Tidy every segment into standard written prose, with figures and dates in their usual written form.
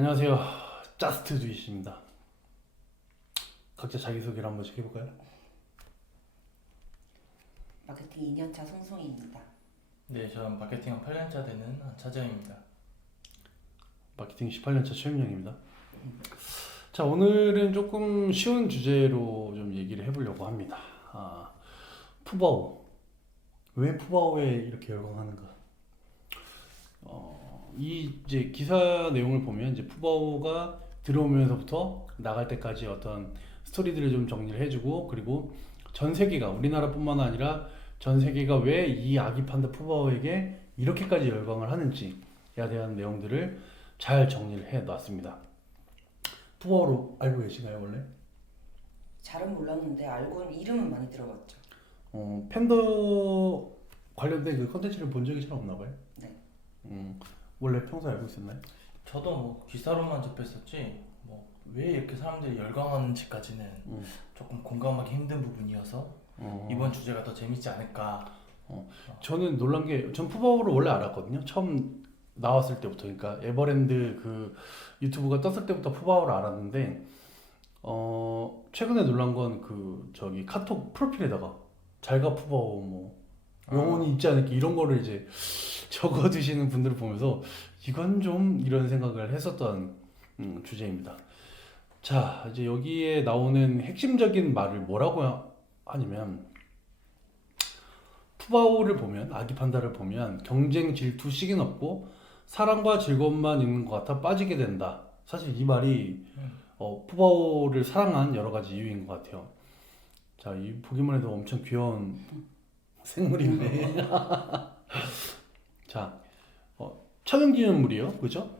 안녕하세요. 짜스트 두이씨입니다. 각자 자기소개를 한 번씩 해볼까요? 마케팅 2년차 송송이입니다. 네, 저는 마케팅 8년차 되는 차재영입니다. 마케팅 18년차 최윤영입니다. 자, 오늘은 조금 쉬운 주제로 좀 얘기를 해보려고 합니다. 푸바오. 왜 푸바오에 이렇게 열광하는가? 이 이제 기사 내용을 보면 이제 푸바오가 들어오면서부터 나갈 때까지 어떤 스토리들을 좀 정리를 해주고, 그리고 전 세계가, 우리나라뿐만 아니라 전 세계가 왜 이 아기 판다 푸바오에게 이렇게까지 열광을 하는지에 대한 내용들을 잘 정리를 해 놨습니다. 푸바오로 알고 계시나요, 원래? 잘은 몰랐는데 알고는 이름은 많이 들어봤죠. 팬더 관련된 그 컨텐츠를 본 적이 잘 없나 봐요. 네. 원래 평소에 알고 있었나요? 저도 뭐 기사로만 접했었지 뭐 왜 이렇게 사람들이 열광하는지까지는 조금 공감하기 힘든 부분이어서 이번 주제가 더 재밌지 않을까. 저는 놀란 게, 전 푸바오를 원래 알았거든요. 처음 나왔을 때부터. 그러니까 에버랜드 그 유튜브가 떴을 때부터 푸바오를 알았는데, 최근에 놀란 건 그 저기 카톡 프로필에다가 잘가 푸바오 뭐 영혼이 있지 않을게 이런 거를 이제 적어두시는 분들을 보면서 이건 좀 이런 생각을 했었던 주제입니다. 자, 이제 여기에 나오는 핵심적인 말을 뭐라고 하냐면, 푸바오를 보면, 아기 판다를 보면 경쟁, 질투, 식은 없고 사랑과 즐거움만 있는 것 같아 빠지게 된다. 사실 이 말이 푸바오를 사랑한 여러 가지 이유인 것 같아요. 자, 이 보기만 해도 엄청 귀여운 생물인데. 자, 천연기념물이요, 그죠?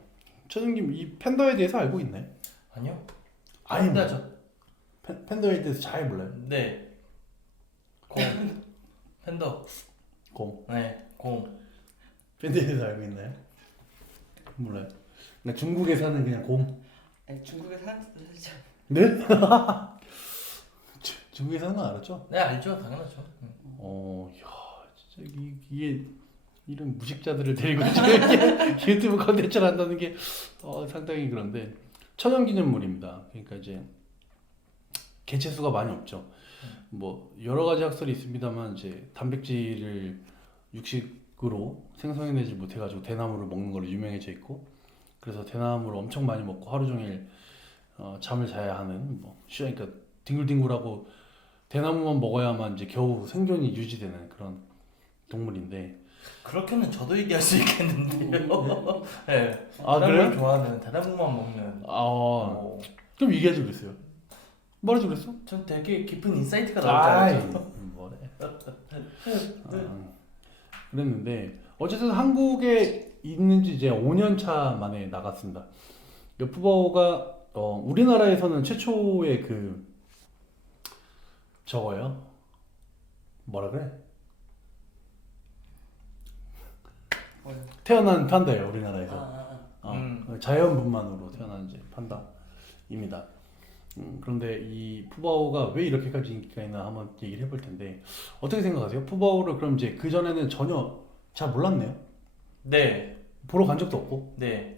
천연기념, 이 팬더에 대해서 알고 있나요? 아니요? 아예 몰라요. 팬더죠. 팬더에 대해서 잘 몰라요. 네. 곰. 팬더. 곰. 네, 곰. 팬더에 대해서 알고 있나요? 몰라요. 그냥 중국에 사는 그냥 곰. 아니, 중국에 사는 사람도 살죠. 네? 중국에 사는 건 알았죠? 네, 알죠. 당연하죠. 이야, 진짜 이게 이런 무식자들을 데리고 이렇게 유튜브 컨텐츠를 한다는 게 상당히 그런데, 천연기념물입니다. 그러니까 이제 개체수가 많이 없죠. 뭐 여러 가지 학설이 있습니다만, 이제 단백질을 육식으로 생성해내지 못해가지고 대나무를 먹는 걸로 유명해져 있고, 그래서 대나무를 엄청 많이 먹고 하루 종일 잠을 자야 하는, 그러니까 뒹굴뒹굴하고 대나무만 먹어야만 이제 겨우 생존이 유지되는 그런 동물인데. 그렇게는 저도 얘기할 수 있겠는데요. 네. 아, 대나무를 그래요? 좋아하는, 대나무만 먹는. 좀 얘기해줘 그랬어요. 뭐라지 그랬어? 전 되게 깊은 인사이트가 아이, 나올 줄 알았죠. 뭐래. 그랬는데 어쨌든 한국에 있는지 이제 5년 차 만에 나갔습니다. 푸바오가 우리나라에서는 최초의 그 저거요. 뭐라 그래? 뭐요? 태어난 판다예요, 우리나라에서. 아. 자연분만으로 태어난 이제 판다입니다. 그런데 이 푸바오가 왜 이렇게까지 인기가 있나 한번 얘기를 해볼 텐데, 어떻게 생각하세요? 푸바오를 그럼 이제 그 전에는 전혀 잘 몰랐네요. 네. 보러 간 적도 없고. 네.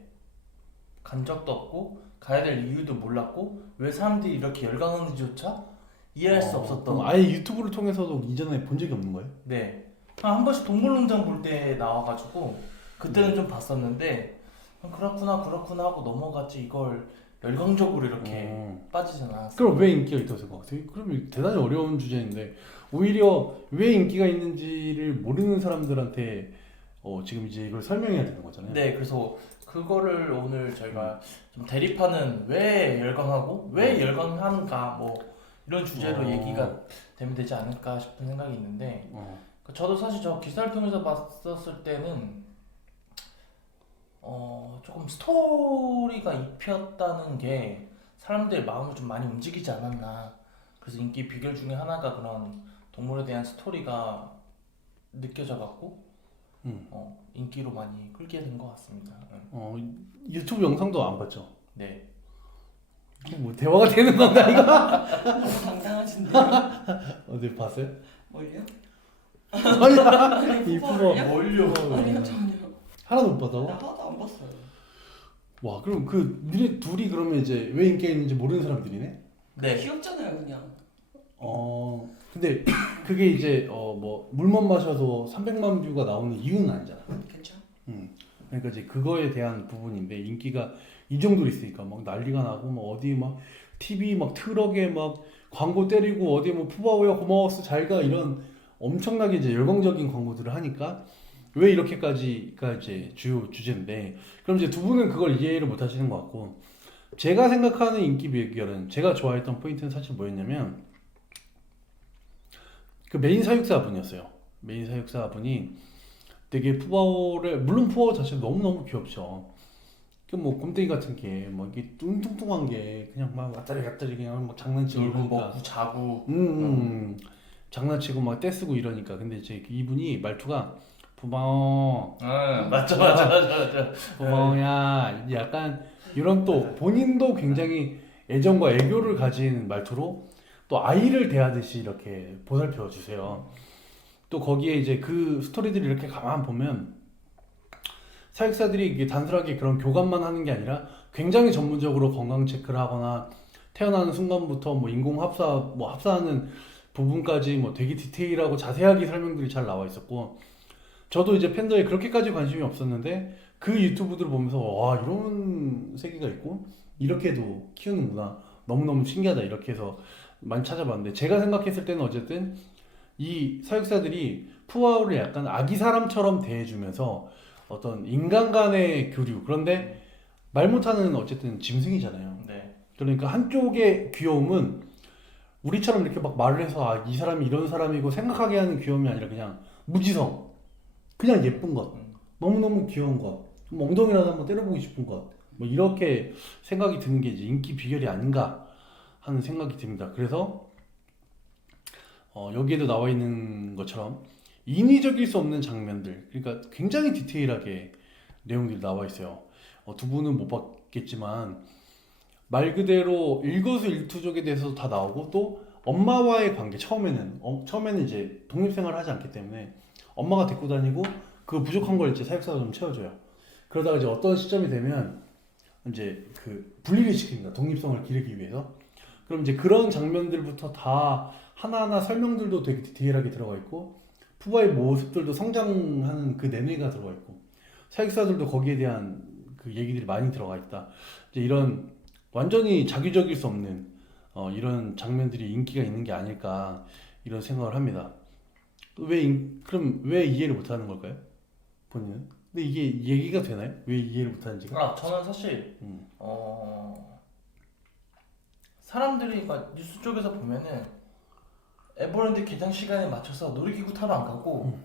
간 적도 없고 가야 될 이유도 몰랐고 왜 사람들이 이렇게 열광하는지조차 이해할 수 없었던. 그럼 아예 유튜브를 통해서도 이전에 본 적이 없는 거예요? 네. 한 번씩 동물농장 볼 때 나와가지고 그때는 좀 봤었는데 그렇구나 하고 넘어갔지, 이걸 열광적으로 이렇게 빠지진 않았어요. 그럼 왜 인기가 있다고 생각하세요? 그럼 대단히 어려운 주제인데, 오히려 왜 인기가 있는지를 모르는 사람들한테 지금 이제 이걸 설명해야 되는 거잖아요. 네, 그래서 그거를 오늘 저희가 좀 대립하는, 왜 열광하고 왜 열광하는가 뭐 이런 주제로 얘기가 되면 되지 않을까 싶은 생각이 있는데, 저도 사실 저 기사를 통해서 봤었을 때는 조금 스토리가 입혔다는 게 사람들의 마음을 좀 많이 움직이지 않았나. 그래서 인기 비결 중에 하나가 그런 동물에 대한 스토리가 느껴져 갖고 인기로 많이 끌게 된 것 같습니다. 유튜브 영상도 안 봤죠? 네. 이게 뭐 대화가 되는 건가 이거? 너무 당당하신데요? 어디 봤어요? 뭘요? 아니, 이 푸바오 푸바오를요? 뭘요? 아니요, 전혀. 하나도 못 봤다고? 나 하나도 안 봤어요. 와, 그럼 그 니네 둘이 그러면 이제 왜 인기가 있는지 모르는 사람들이네? 네. 귀엽잖아요 그냥. 근데 그게 이제 뭐 물만 마셔도 300만 뷰가 나오는 이유는 아니잖아. 괜찮아? 그러니까 이제 그거에 대한 부분인데 인기가 이 정도로 있으니까 막 난리가 나고 막 어디 막 TV 막 트럭에 막 광고 때리고 어디 뭐 푸바오야 고마웠어 잘가 이런 엄청나게 이제 열광적인 광고들을 하니까 왜 이렇게까지가 이제 주요 주제인데 그럼 이제 두 분은 그걸 이해를 못 하시는 것 같고 제가 생각하는 인기 비결은 제가 좋아했던 포인트는 사실 뭐였냐면 그 메인 사육사분이었어요. 메인 사육사분이 되게 푸바오를 물론 푸바오 자체가 너무너무 귀엽죠. 그 뭐 곰탱이 같은 게 뭐 이게 뚱뚱뚱한 게 그냥 막 왔다리 갔다리 그냥 막 장난치고 놀고 이러니까 먹고 자고. 장난치고 막 떼쓰고 이러니까 근데 이제 이분이 말투가 푸바오 맞아. 푸바오야 약간 이런 또 본인도 굉장히 애정과 애교를 가진 말투로 또 아이를 대하듯이 이렇게 보살펴 주세요. 또 거기에 이제 그 스토리들을 이렇게 가만 보면 사육사들이 이게 단순하게 그런 교감만 하는 게 아니라 굉장히 전문적으로 건강 체크를 하거나 태어나는 순간부터 뭐 인공 합사 뭐 합사하는 부분까지 뭐 되게 디테일하고 자세하게 설명들이 잘 나와 있었고 저도 이제 팬더에 그렇게까지 관심이 없었는데 그 유튜브들을 보면서 와 이런 세계가 있고 이렇게도 키우는구나 너무너무 신기하다 이렇게 해서 많이 찾아봤는데 제가 생각했을 때는 어쨌든 이 사육사들이 푸아오를 약간 아기 사람처럼 대해주면서 어떤 인간 간의 교류 그런데 말 못하는 어쨌든 짐승이잖아요. 네. 그러니까 한쪽의 귀여움은 우리처럼 이렇게 막 말을 해서 아, 이 사람이 이런 사람이고 생각하게 하는 귀여움이 아니라 그냥 무지성 그냥 예쁜 것 너무너무 귀여운 것뭐 엉덩이라도 한번 때려보고 싶은 것뭐 이렇게 생각이 드는 게 이제 인기 비결이 아닌가 하는 생각이 듭니다. 그래서 여기에도 나와 있는 것처럼 인위적일 수 없는 장면들 그러니까 굉장히 디테일하게 내용들이 나와 있어요. 두 분은 못 봤겠지만 말 그대로 일거수일투족에 대해서도 다 나오고 또 엄마와의 관계 처음에는 이제 독립생활을 하지 않기 때문에 엄마가 데리고 다니고 그 부족한 걸 이제 사육사가 좀 채워줘요. 그러다가 이제 어떤 시점이 되면 이제 그 분리를 시킵니다. 독립성을 기르기 위해서. 그럼 이제 그런 장면들부터 다 하나하나 설명들도 되게 디테일하게 들어가 있고 푸바의 모습들도 성장하는 그 내내가 들어가 있고 사육사들도 거기에 대한 그 얘기들이 많이 들어가 있다. 이제 이런 완전히 자기적일 수 없는 이런 장면들이 인기가 있는 게 아닐까 이런 생각을 합니다. 그럼 왜 이해를 못하는 걸까요? 본인은? 근데 이게 얘기가 되나요? 왜 이해를 못하는지가? 저는 사실 음. 사람들이 그러니까 뉴스 쪽에서 보면은 에버랜드 개장 시간에 맞춰서 놀이기구 타러 안 가고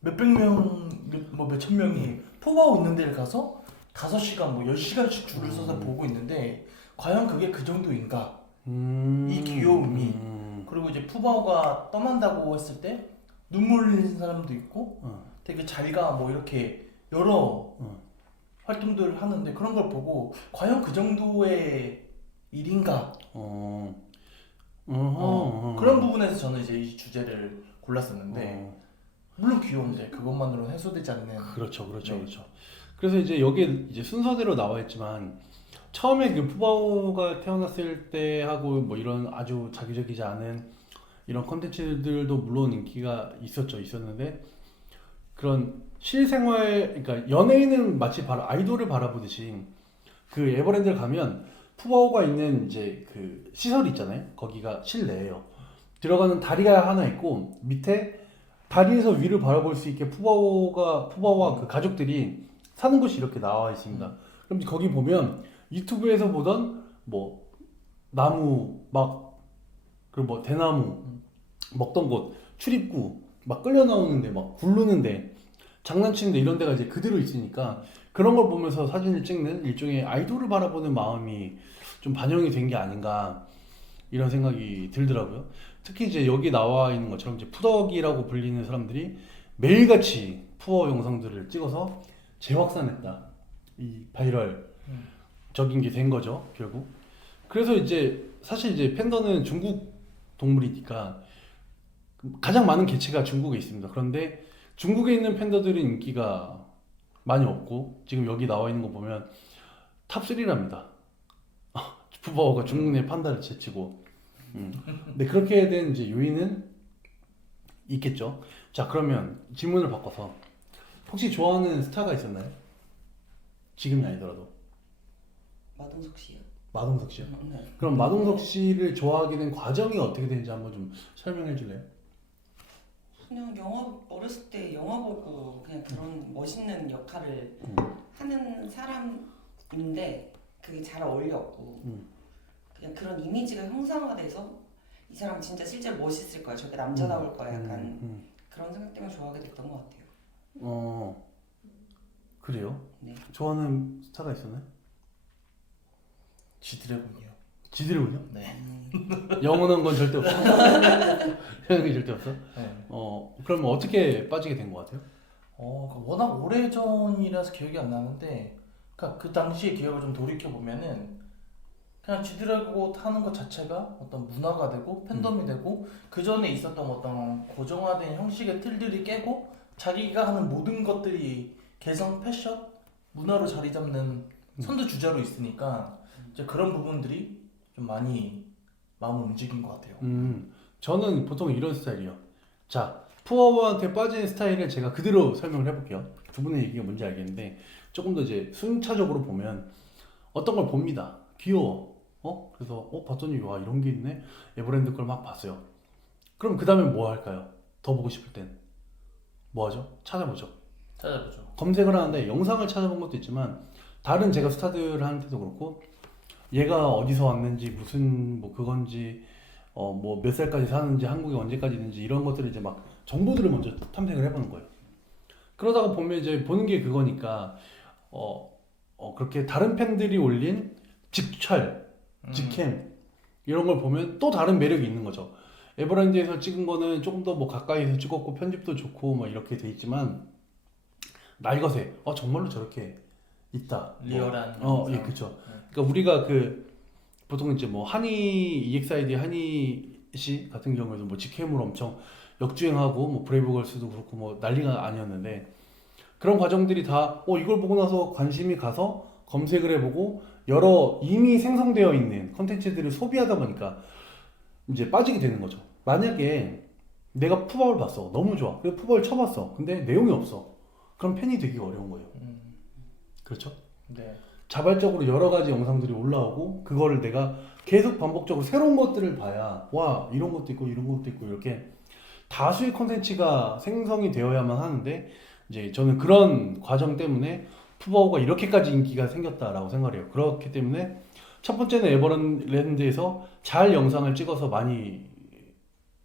몇백 명, 몇천 명이 푸바오 있는 데를 가서 5시간, 뭐 10시간씩 줄을 서서 보고 있는데 과연 그게 그 정도인가? 이 귀여움이 그리고 이제 푸바오가 떠난다고 했을 때 눈물 흘리는 사람도 있고 되게 잘가 뭐 이렇게 여러 활동들을 하는데 그런 걸 보고 과연 그 정도의 일인가? 그런 부분에서 저는 이제 이 주제를 골랐었는데 물론 귀여운데 그것만으로는 해소되지 않는. 그렇죠. 네. 그래서 이제 여기에 이제 순서대로 나와 있지만 처음에 그 푸바오가 태어났을 때 하고 뭐 이런 아주 자기적이지 않은 이런 컨텐츠들도 물론 인기가 있었는데 그런 실생활 그러니까 연예인은 마치 바로 아이돌을 바라보듯이 그 에버랜드를 가면 푸바오가 있는 이제 그 시설이 있잖아요. 거기가 실내예요. 들어가는 다리가 하나 있고 밑에 다리에서 위를 바라볼 수 있게 푸바오와 그 가족들이 사는 곳이 이렇게 나와 있습니다. 그럼 거기 보면 유튜브에서 보던 뭐 나무 막 그리고 뭐 대나무 먹던 곳 출입구 막 끌려 나오는데 막 굴르는데 장난치는데 이런 데가 이제 그대로 있으니까 그런 걸 보면서 사진을 찍는 일종의 아이돌을 바라보는 마음이 좀 반영이 된 게 아닌가 이런 생각이 들더라고요. 특히 이제 여기 나와 있는 것처럼 이제 푸덕이라고 불리는 사람들이 매일같이 푸어 영상들을 찍어서 재확산했다. 이 바이럴적인 게 된 거죠, 결국. 그래서 이제 사실 이제 팬더는 중국 동물이니까 가장 많은 개체가 중국에 있습니다. 그런데 중국에 있는 팬더들은 인기가 많이 없고 지금 여기 나와 있는 거 보면 탑3랍니다. 푸바오가 중국 내 판다를 제치고. 근데 그렇게 된 이제 요인은 있겠죠. 자, 그러면 질문을 바꿔서 혹시 좋아하는 스타가 있었나요? 지금이 아니더라도. 마동석 씨요. 마동석 씨요. 네. 그럼 마동석 씨를 좋아하게 된 과정이 어떻게 되는지 한번 좀 설명해 줄래요? 그냥 영화 어렸을 때 영화 보고 그냥 그런 멋있는 역할을 음. 하는 사람인데 그게 잘 어울렸고 그냥 그런 이미지가 형상화돼서 이 사람 진짜 실제로 멋있을 거야. 저게 남자다울 거야. 약간 그런 생각 때문에 좋아하게 됐던 것 같아요. 그래요? 네. 좋아하는 스타가 있었나요? 지드래곤이요. 지드래곤이요? 네. 영원한 건 절대 없어. 영원한 건 절대 없어. 네. 그러면 어떻게 빠지게 된 것 같아요? 워낙 오래전이라서 기억이 안 나는데, 그러니까 그 당시의 기억을 좀 돌이켜 보면은 그냥 지드래곤 하는 것 자체가 어떤 문화가 되고 팬덤이 되고 그 전에 있었던 어떤 고정화된 형식의 틀들이 깨고 자기가 하는 모든 것들이 개성, 패션, 문화로 자리 잡는 선두 주자로 있으니까 이제 그런 부분들이 좀 많이 마음을 움직인 것 같아요. 저는 보통 이런 스타일이에요. 자, 푸어한테 빠진 스타일을 제가 그대로 설명을 해볼게요. 두 분의 얘기가 뭔지 알겠는데 조금 더 이제 순차적으로 보면 어떤 걸 봅니다. 귀여워. 그래서 봤더니 와 이런 게 있네. 에버랜드 걸 막 봤어요. 그럼 그 다음에 뭐 할까요? 더 보고 싶을 땐 뭐 하죠? 찾아보죠. 찾아보죠. 검색을 하는데 영상을 찾아본 것도 있지만 다른 제가 스타들한테도 그렇고 얘가 어디서 왔는지 무슨 뭐 그건지 뭐 몇 살까지 사는지 한국에 언제까지 있는지 이런 것들을 이제 막 정보들을 먼저 탐색을 해보는 거예요. 그러다가 보면 이제 보는 게 그거니까 그렇게 다른 팬들이 올린 직촬, 직캠 이런 걸 보면 또 다른 매력이 있는 거죠. 에버랜드에서 찍은 거는 조금 더 뭐 가까이서 찍었고 편집도 좋고 뭐 이렇게 돼 있지만 날것에 정말로 저렇게 있다. 리얼한 예, 영상. 그렇죠. 네. 그러니까 우리가 보통 이제 뭐 EXID 한희 씨 같은 경우에도 뭐 직캠으로 엄청 역주행하고 뭐 브레이브걸스도 그렇고 뭐 난리가 아니었는데 그런 과정들이 다 이걸 보고 나서 관심이 가서 검색을 해보고 여러 이미 생성되어 있는 컨텐츠들을 소비하다 보니까 이제 빠지게 되는 거죠. 만약에 내가 푸바오를 봤어. 너무 좋아. 그래서 푸바오를 쳐봤어. 근데 내용이 없어. 그럼 팬이 되기가 어려운 거예요. 그렇죠? 네. 자발적으로 여러 가지 영상들이 올라오고 그거를 내가 계속 반복적으로 새로운 것들을 봐야 와 이런 것도 있고 이런 것도 있고 이렇게 다수의 컨텐츠가 생성이 되어야만 하는데 이제 저는 그런 과정 때문에 푸바오가 이렇게까지 인기가 생겼다라고 생각을 해요. 그렇기 때문에 첫 번째는 에버랜드에서 잘 영상을 찍어서 많이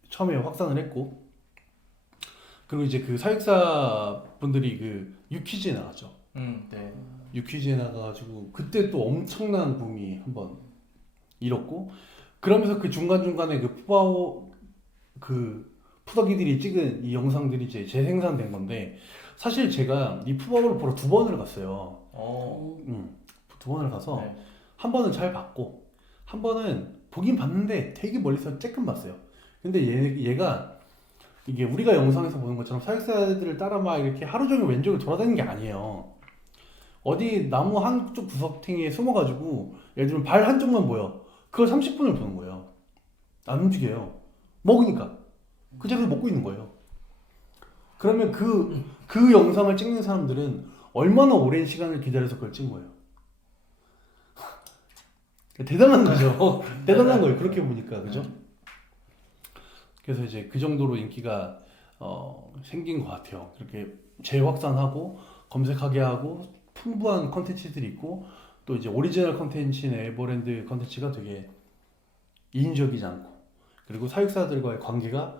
처음에 확산을 했고 그리고 이제 그 사육사 분들이 그 유퀴즈에 나갔죠. 네. 유퀴즈에 나가가지고 그때 또 엄청난 붐이 한번 일었고 그러면서 그 중간중간에 그 푸바오 그 푸더기들이 찍은 이 영상들이 이제 재생산된 건데 사실 제가 이 푸바오를 보러 두 번을 갔어요. 두 번을 가서 네. 한 번은 잘 봤고 한 번은 보긴 봤는데 되게 멀리서 쬐끔 봤어요. 근데 얘가 이게 우리가 영상에서 보는 것처럼 사육사들을 따라 막 이렇게 하루 종일 왼쪽을 돌아다니는 게 아니에요. 어디 나무 한쪽 구석탱이에 숨어가지고 예를 들면 발 한쪽만 보여. 그걸 30분을 보는 거예요. 안 움직여요. 먹으니까. 그 자리에서 먹고 있는 거예요. 그러면 그 영상을 찍는 사람들은 얼마나 오랜 시간을 기다려서 그걸 찍은 거예요. 대단한 거죠. 대단한 거예요. 그렇게 보니까. 그죠? 그래서 이제 그 정도로 인기가 생긴 것 같아요. 그렇게 재확산하고 검색하게 하고 풍부한 컨텐츠들이 있고 또 이제 오리지널 컨텐츠인 에버랜드 컨텐츠가 되게 인위적이지 않고 그리고 사육사들과의 관계가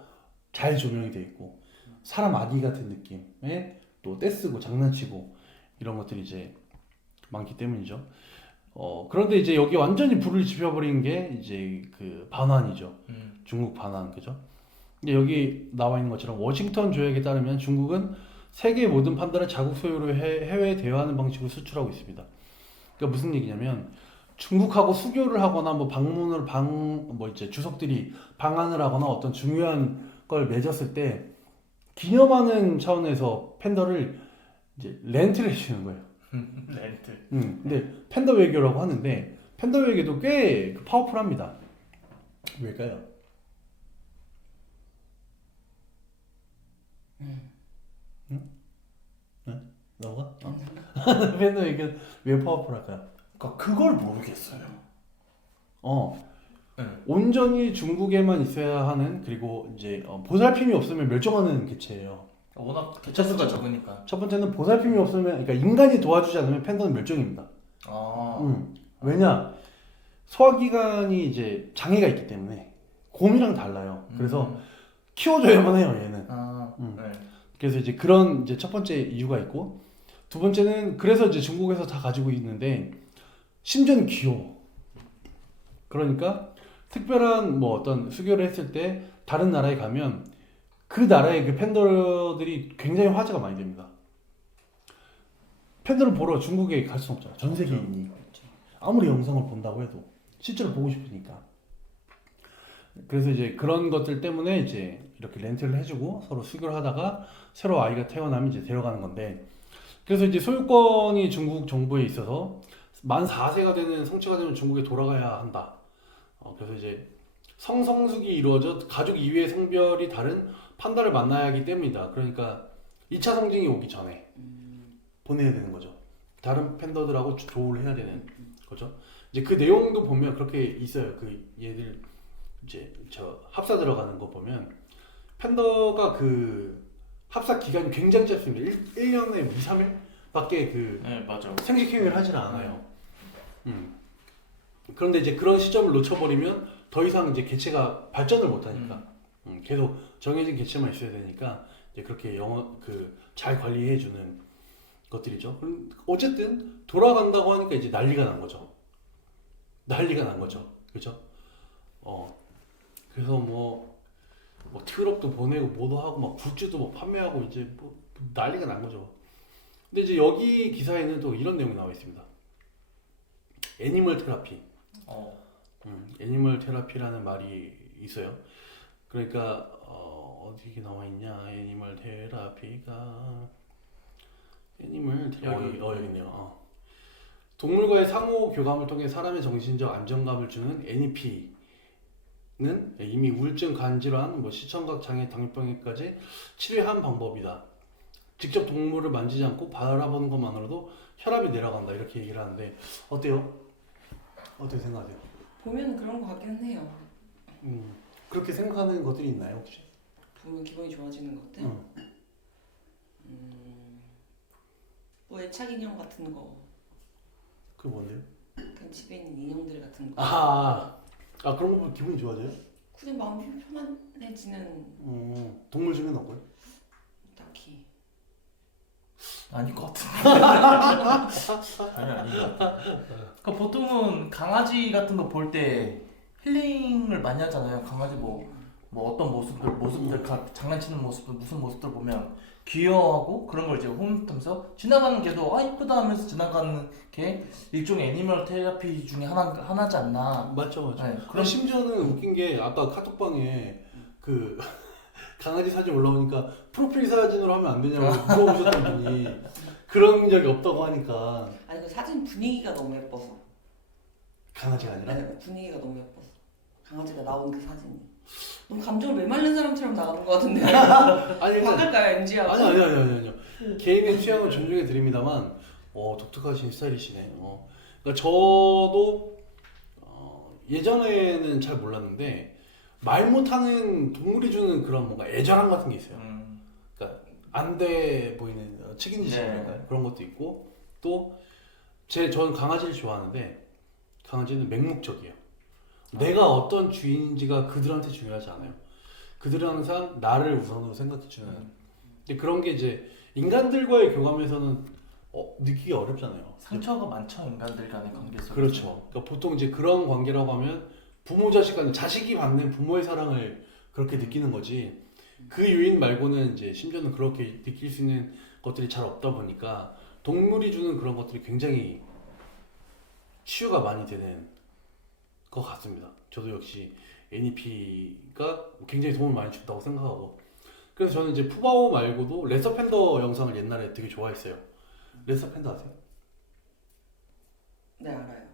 잘 조명이 되어 있고 사람 아기 같은 느낌에 또 떼쓰고 장난치고 이런 것들이 이제 많기 때문이죠. 그런데 이제 여기 완전히 불을 지펴버린 게 이제 그 반환이죠. 중국 반환, 그죠? 근데 여기 나와 있는 것처럼 워싱턴 조약에 따르면 중국은 세계의 모든 판다를 자국 소유로 해외에 대여하는 방식으로 수출하고 있습니다. 그러니까 무슨 얘기냐면 중국하고 수교를 하거나 뭐 방문을 이제 주석들이 방한을 하거나 어떤 중요한 걸 맺었을 때 기념하는 차원에서 팬더를 이제 렌트를 해주는 거예요. 렌트. 근데 팬더 외교라고 하는데 팬더 외교도 꽤 파워풀합니다. 왜일까요? 넘어가? 팬더 외교 왜 파워풀할까요? 그러니까 그걸 모르겠어요. 네. 온전히 중국에만 있어야 하는 그리고 이제 보살핌이 없으면 멸종하는 개체예요. 워낙 개체수가 적으니까. 첫 번째는 보살핌이 없으면 그러니까 인간이 도와주지 않으면 팬더는 멸종입니다. 왜냐 소화기관이 이제 장애가 있기 때문에 곰이랑 달라요. 그래서 키워줘야만 해요 얘는. 네. 그래서 이제 그런 이제 첫 번째 이유가 있고 두 번째는 그래서 이제 중국에서 다 가지고 있는데 심지어는 귀여워. 그러니까 특별한 뭐 어떤 수교를 했을 때 다른 나라에 가면 그 나라의 그 팬더들이 굉장히 화제가 많이 됩니다. 팬더를 보러 중국에 갈 수는 없잖아. 전 세계인이. 아무리 영상을 본다고 해도 실제로 보고 싶으니까. 그래서 이제 그런 것들 때문에 이제 이렇게 렌트를 해주고 서로 수교를 하다가 새로 아이가 태어나면 이제 데려가는 건데 그래서 이제 소유권이 중국 정부에 있어서 만 4세가 되는 성취가 되면 중국에 돌아가야 한다. 그래서 이제 성성숙이 이루어져 가족 이외의 성별이 다른 판다를 만나야 하기 때문이다. 그러니까 2차 성징이 오기 전에 보내야 되는 거죠. 다른 팬더들하고 조우를 해야 되는 거죠. 이제 그 내용도 보면 그렇게 있어요. 그 얘들 이제 저 합사 들어가는 거 보면 팬더가 그 합사 기간이 굉장히 짧습니다. 1년에 2, 3일 밖에 그 네, 맞아. 생식 행위를 하지는 않아요. 그런데 이제 그런 시점을 놓쳐버리면 더 이상 이제 개체가 발전을 못하니까 계속 정해진 개체만 있어야 되니까 이제 그렇게 잘 관리해주는 것들이죠. 어쨌든 돌아간다고 하니까 이제 난리가 난 거죠. 그죠? 그래서 뭐 트럭도 보내고 뭐도 하고 막 굿즈도 뭐 판매하고 이제 뭐 난리가 난 거죠. 근데 이제 여기 기사에는 또 이런 내용이 나와 있습니다. 애니멀 테라피. 애니멀 테라피라는 말이 있어요. 그러니까 어디에 나와 있냐? 애니멀 테라피가 여기 있네요. 동물과의 상호 교감을 통해 사람의 정신적 안정감을 주는 NEP는 이미 우울증, 간질환, 시청각 장애, 당뇨병까지 치료한 방법이다. 직접 동물을 만지지 않고 바라보는 것만으로도 혈압이 내려간다 이렇게 얘기를 하는데 어때요? 어떻게 생각하세요? 보면 그런 거 같긴 해요. 그렇게 생각하는 것들이 있나요 혹시? 보면 기분이 좋아지는 것들. 뭐 애착 인형 같은 거. 그게 뭔데요? 그냥 집에 있는 인형들 같은 거. 그런 거 보면 기분이 좋아져요? 그냥 마음이 편안해지는. 동물 중에 없고요? 딱히. 아닐 것 같은데. 아닌 것 같아. 그러니까 보통은 강아지 같은 거 볼 때 힐링을 많이 하잖아요. 강아지 뭐 어떤 모습들 장난치는 모습들 무슨 모습들 보면 귀여워하고 그런 걸 이제 홈트면서 지나가는 개도 이쁘다 하면서 지나가는 게 일종의 애니멀 테라피 중에 하나지 않나. 맞죠. 네, 그럼 심지어는 웃긴 게 아까 카톡방에 그 강아지 사진 올라오니까 프로필 사진으로 하면 안 되냐고 물어보셨던 분이 그런 적이 없다고 하니까. 아니 그 사진 분위기가 너무 예뻐서. 강아지가 아니라? 네, 분위기가 너무 예뻐서. 강아지가 나온 그 사진이. 너무 감정을 메말른 사람처럼 나가는 것 같은데. 아니 바꿀까요 NG하고? 아니요. 개인의 취향을 존중해 드립니다만 독특하신 스타일이시네. 그러니까 저도 예전에는 잘 몰랐는데 말 못하는 동물이 주는 그런 뭔가 애절함 같은 게 있어요. 그러니까 안 돼 보이는 책임지시니까 그런 것도 있고 또 저는 강아지를 좋아하는데 강아지는 맹목적이에요. 내가 어떤 주인인지가 그들한테 중요하지 않아요. 그들은 항상 나를 우선으로 생각해주는. 근데 그런 게 이제 인간들과의 교감에서는 느끼기 어렵잖아요. 상처가 많죠 인간들 간의 관계에서. 그렇죠. 그러니까 보통 이제 그런 관계라고 하면 부모 자식 간에 자식이 받는 부모의 사랑을 그렇게 느끼는 거지. 그 요인 말고는 이제 심지어는 그렇게 느낄 수 있는 것들이 잘 없다 보니까 동물이 주는 그런 것들이 굉장히 치유가 많이 되는 것 같습니다. 저도 역시 NEP가 굉장히 도움을 많이 준다고 생각하고 그래서 저는 이제 푸바오 말고도 레서 팬더 영상을 옛날에 되게 좋아했어요. 레서 팬더 아세요? 네 알아요.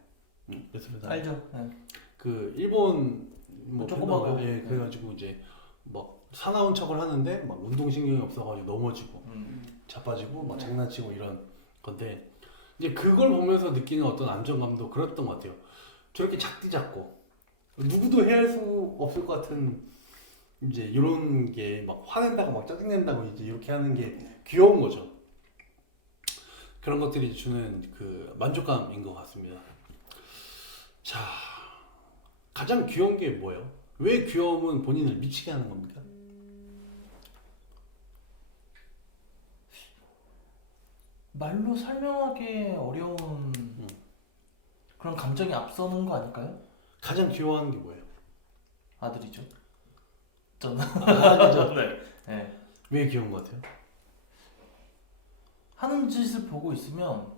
예스베다. 알죠? 네. 그 일본 뭐 조그마한 팬더가 거. 예, 그래가지고 이제 막 사나운 척을 하는데 막 운동신경이 없어가지고 넘어지고 자빠지고 막 네. 장난치고 이런 건데 이제 그걸 보면서 느끼는 어떤 안정감도 그랬던 것 같아요. 저렇게 작디 작고 누구도 해할 수 없을 것 같은 이제 이런 게 막 화낸다고 막 짜증낸다고 이제 이렇게 하는 게 귀여운 거죠. 그런 것들이 주는 그 만족감인 것 같습니다. 자, 가장 귀여운 게 뭐예요? 왜 귀여움은 본인을 미치게 하는 겁니까? 말로 설명하기 어려운 그런 감정이 앞서는 거 아닐까요? 가장 귀여워하는 게 뭐예요? 아들이죠. 저는 아들이죠. 네. 네. 왜 귀여운 것 같아요? 하는 짓을 보고 있으면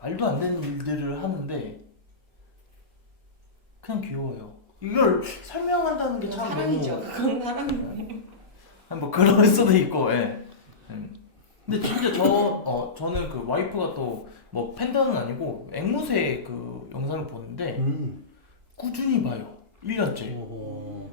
말도 안 되는 일들을 하는데 그냥 귀여워요. 이걸 설명한다는 게 참 사랑이죠. 그건 사랑이에요. 아니, 뭐 그럴 수도 있고, 예. 근데 진짜 저는 그 와이프가 또 뭐 팬더는 아니고 앵무새 그 영상을 보는데 꾸준히 봐요. 1년째. 오.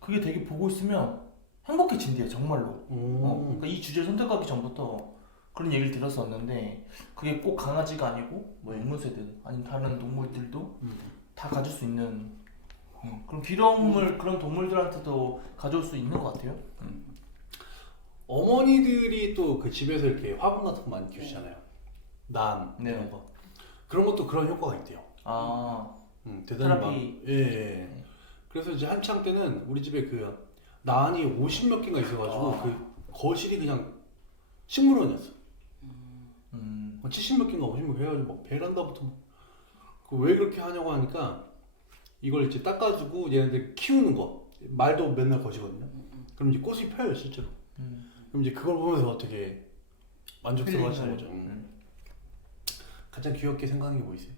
그게 되게 보고 있으면 행복해진대요, 정말로. 오. 그러니까 이 주제를 선택하기 전부터 그런 얘기를 들었었는데 그게 꼭 강아지가 아니고 뭐 앵무새든 아니면 다른 동물들도 다 가질 수 있는 그런 귀여움을 그런 동물들한테도 가져올 수 있는 것 같아요. 어머니들이 또 그 집에서 이렇게 화분 같은 거 많이 키우시잖아요. 난 네. 이런 거. 그런 것도 그런 효과가 있대요. 아, 대단히 테라피. 예, 예. 그래서 이제 한창 때는 우리 집에 그 난이 50몇 개가 있어가지고 그 거실이 그냥 식물원이었어. 70몇 개인가 50몇 개 해가지고 막 베란다부터 왜 그렇게 하냐고 하니까 이걸 이제 닦아주고 얘네들 키우는 거 말도 맨날 거시거든요. 그럼 이제 꽃이 펴요 실제로. 그럼 이제 그걸 보면서 되게 만족스러워하시는 거죠. 가장 귀엽게 생각하는 게 뭐 있어요?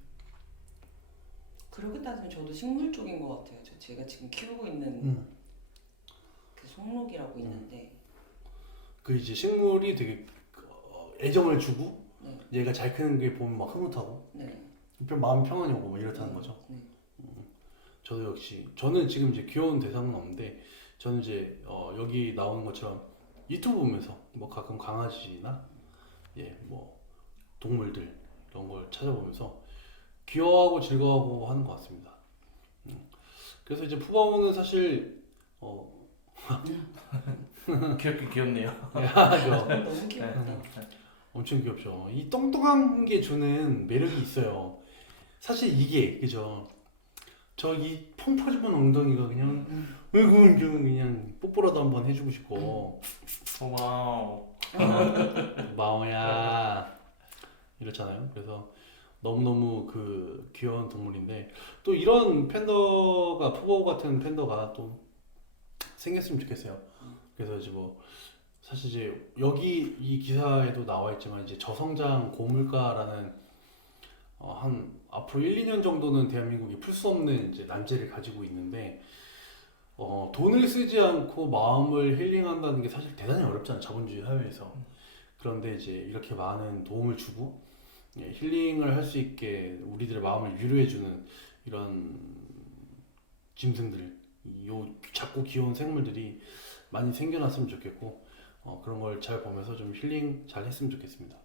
그렇게 따지면 저도 식물 쪽인 것 같아요. 제가 지금 키우고 있는 그 송록이라고 있는데 그 이제 식물이 되게 애정을 주고 네. 얘가 잘 크는 게 보면 막 흐뭇하고 네. 마음 평안이 오고 막 이렇다는 거죠. 네. 저도 역시 저는 지금 이제 귀여운 대상은 없는데 저는 이제 여기 나오는 것처럼 유튜브 보면서 뭐 가끔 강아지나 뭐 동물들 이런 걸 찾아보면서 귀여워하고 즐거워하고 하는 것 같습니다. 그래서 이제 푸바오는 사실 귀엽긴 귀엽네요. 너무 귀엽다. 엄청 귀엽죠. 이 똥똥한 게 주는 매력이 있어요. 사실 이게 그죠. 저 이 펑 퍼지는 엉덩이가 그냥 아이고 그냥 뽀뽀라도 한번 해주고 싶고 와우. 마오야 이렇잖아요. 그래서 너무너무 그 귀여운 동물인데 또 이런 팬더가 푸바오 같은 팬더가 또 생겼으면 좋겠어요. 그래서 이제 뭐 사실 이제 여기 이 기사에도 나와 있지만 이제 저성장 고물가라는 한 앞으로 1, 2년 정도는 대한민국이 풀 수 없는 이제 난제를 가지고 있는데 돈을 쓰지 않고 마음을 힐링한다는 게 사실 대단히 어렵잖아요. 자본주의 사회에서. 그런데 이제 이렇게 많은 도움을 주고 힐링을 할 수 있게 우리들의 마음을 위로해주는 이런 짐승들, 요 작고 귀여운 생물들이 많이 생겨났으면 좋겠고 그런 걸 잘 보면서 좀 힐링 잘 했으면 좋겠습니다.